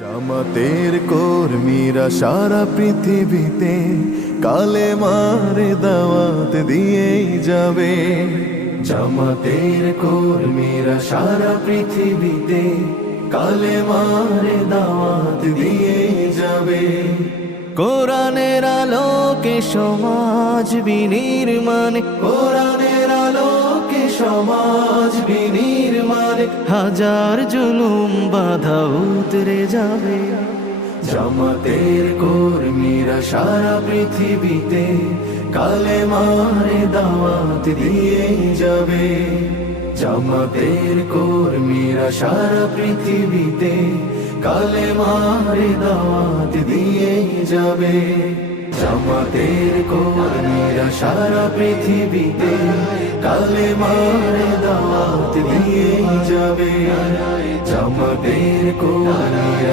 জামাতের কর্মীরা সারা পৃথিবীতে কালেমার দাওয়াত দিয়েই যাবে। জামাতের কর্মীরা সারা পৃথিবীতে কালেমার দাওয়াত দিয়েই যাবে। কোরআনের আলোকে সমাজ বিনির্মাণে, কোরআনের আলোকে সমাজ বিনির্মাণে হাজার জুলুম বাধা উতরে যাবে। জামাতের কর্মীরা সারা পৃথিবীতে কালেমার দাওয়াত দিয়েই যাবে। জামাতের কর্মীরা সারা পৃথিবীতে কালেমার দাওয়াত দিয়েই যাবে। জামাতের কর্মীরা সারা পৃথিবীতে কালেমার দাওয়াত দিয়েই যাবে। জামাতের কর্মীরা